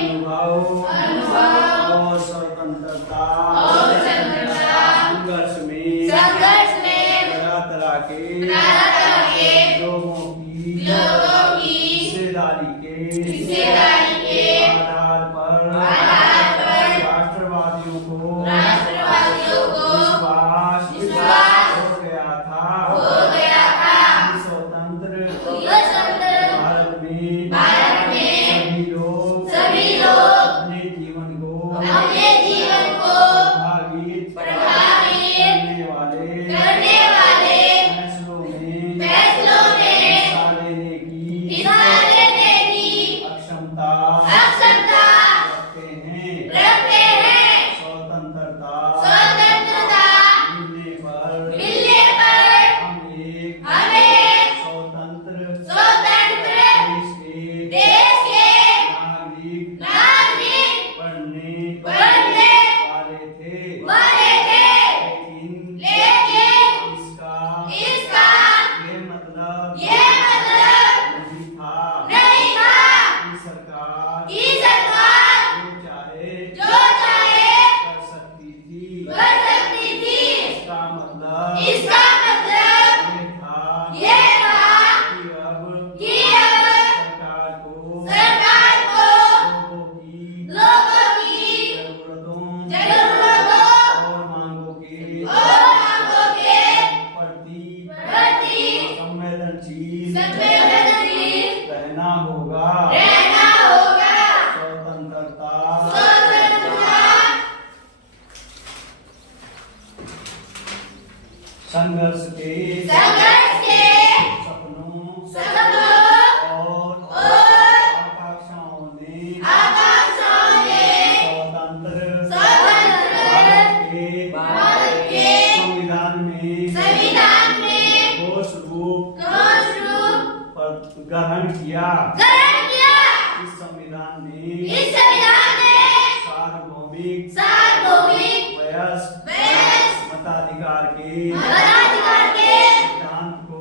अनुभव और स्वतंत्रता संघर्ष में तरह तरह के लोगों की हिस्सेदारी के आधार पर राष्ट्रवादियों को विश्वास हो गया था कि स्वतंत्र भारत में सभी लोग अपने जीवन को प्रभावित करने वाले फैसलों में हिस्सा लेने की अक्षमता रखते हैं। स्वतंत्रता मिलने पर हम एक स्वतंत्र देश के नागरिक बनने वाले थे। लेकिन इसका ये मतलब नहीं था कि सरकार जो चाहे कर सकती थी। इसका मतलब ये था कि अब सरकार को लोगों की जरूरतों और मांगों के प्रति संवेदनशील रहना होगा। स्वतंत्रता संघर्ष के सपनों और आकांक्षाओं ने स्वतंत्र भारत के संविधान में ठोस रूप ग्रहण किया। इस संविधान ने सार्वभौमिक वयस्क मताधिकार के सिद्धांत को